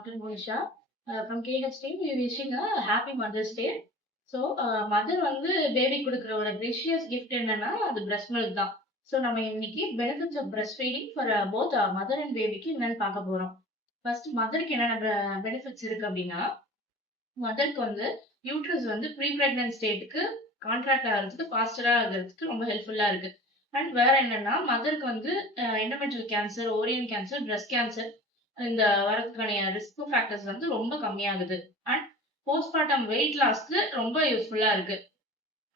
Dr. Monisha. From KH team, we wishing a happy Mother's Day. So mother வந்து baby கொடுக்குற ஒரு precious gift என்னன்னா அது breast milk தான். ஸோ நம்ம இன்னைக்கு benefits of breast feeding for both mother and பேபிக்கு என்னன்னு பார்க்க போறோம். ஃபர்ஸ்ட் மதருக்கு என்னென்ன பெனிஃபிட்ஸ் இருக்கு அப்படின்னா, மதருக்கு வந்து யூட்ரஸ் வந்து ப்ரீ பிரெக்னன்ட் ஸ்டேட்டுக்கு கான்ட்ராக்ட் ஆகிறதுக்கு ஃபாஸ்டரா ஆகிறதுக்கு ரொம்ப ஹெல்ப்ஃபுல்லா இருக்கு. அண்ட் வேற என்னன்னா, மதருக்கு வந்து endometrial cancer, ovarian cancer, breast cancer இந்த வரதுக்கான ரிஸ்க் ஃபேக்டர்ஸ் வந்து ரொம்ப கம்மியாகுது. அண்ட் போஸ்ட்மார்ட்டம் வெயிட் லாஸ்க்கு ரொம்ப யூஸ்ஃபுல்லா இருக்கு.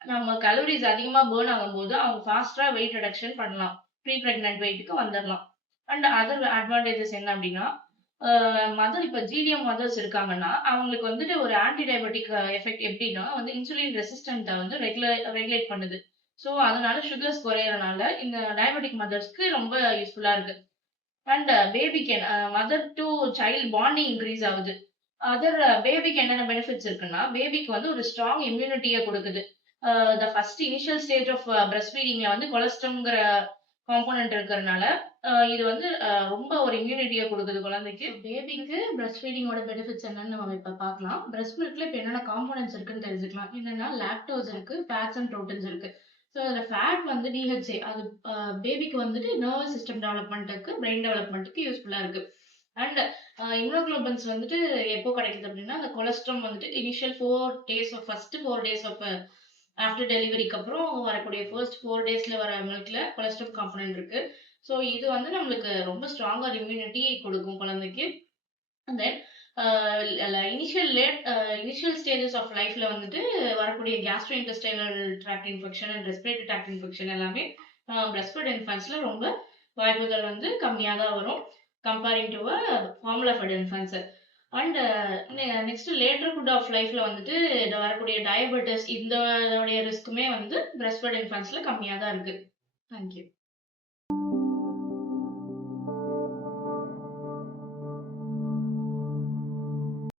நம்ம கலோரிஸ் அதிகமா பேர்ன் ஆகும்போது அவங்க ஃபாஸ்டா வெயிட் ரிடக்ஷன் பண்ணலாம். ப்ரீ பிரெக்னன்ட் வெயிட்டுக்கு வந்துடலாம். அண்ட் அதர் அட்வான்டேஜஸ் என்ன அப்படின்னா, மதர் இப்ப ஜிடிஎம் மதர்ஸ் இருக்காங்கன்னா அவங்களுக்கு வந்துட்டு ஒரு ஆன்டி டயபெட்டிக் எஃபெக்ட் எப்படின்னா வந்து இன்சுலின் ரெசிஸ்டன்ட்டை வந்து ரெகுலேட் பண்ணுது. ஸோ அதனால சுகர்ஸ் குறையறனால இந்த டயபெட்டிக் மதர்ஸ்க்கு ரொம்ப யூஸ்ஃபுல்லா இருக்கு. அண்ட் பேபிக்கு mother to child bonding increase ஆகுது. அதர் பேபிக்கு என்னென்ன பெனிஃபிட்ஸ் இருக்குன்னா, பேபிக்கு வந்து ஒரு ஸ்ட்ராங் இம்யூனிட்டியை கொடுக்குது. The first initial stage of breast ஃபீடிங்ல வந்து கொலஸ்ட்ரம்ங்கிற காம்போனன்ட் இருக்கிறதுனால இது வந்து ரொம்ப ஒரு இம்யூனிட்டியை கொடுக்குது குழந்தைக்கு. பேபிக்கு பிரஸ்ட் ஃபீடிங்கோட பெனிஃபிட்ஸ் என்னன்னு நம்ம இப்ப பார்க்கலாம். பிரஸ்ட் மில்க்ல இப்ப என்னென்ன காம்போனன்ட்ஸ் இருக்குன்னு தெரிஞ்சுக்கலாம். என்னன்னா லாக்டோஸ் இருக்கு, ஃபேட்ஸ் அண்ட் ப்ரோட்டீன்ஸ் இருக்கு. ஸோ அதுல ஃபேட் வந்து டிஹெச்ஏ, அது பேபிக்கு வந்துட்டு நர்வஸ் சிஸ்டம் டெவலப்மெண்ட்டுக்கு, பிரெயின் டெவலப்மெண்ட்டுக்கு யூஸ்ஃபுல்லா இருக்கு. அண்ட் இம்யூனோகுளோபன்ஸ் வந்துட்டு எப்போ கிடைக்குது அப்படின்னா, அந்த கொலஸ்ட்ரம் வந்துட்டு initial 4 days first 4 days of after டெலிவரிக்கு அப்புறம் வரக்கூடிய ஃபர்ஸ்ட் 4 daysல வர மில்க்ல கொலஸ்ட்ரம் காம்பனன்ட் இருக்கு. ஸோ இது வந்து நம்மளுக்கு ரொம்ப ஸ்ட்ராங்கா இம்யூனிட்டி கொடுக்கும் குழந்தைக்கு. And then initial stages of லைஃப்ல வந்துட்டு வரக்கூடிய gastro intestinal tract infection and respiratory tract infection எல்லாமே பிரஸ்ட் ஃபெட் இன்ஃபன்ட்ஸ்ல ரொம்ப வாய்ப்புகள் வந்து கம்மியாக தான் வரும் comparing to formula fed infants. And next later of லைஃப்ல வந்துட்டு வரக்கூடிய டயபெட்டிஸ் இந்த ரிஸ்க்குமே வந்து பிரஸ்ட் ஃபெட் இன்ஃபன்ட்ஸ்ல கம்மியாக தான் இருக்கு. தேங்க்யூ.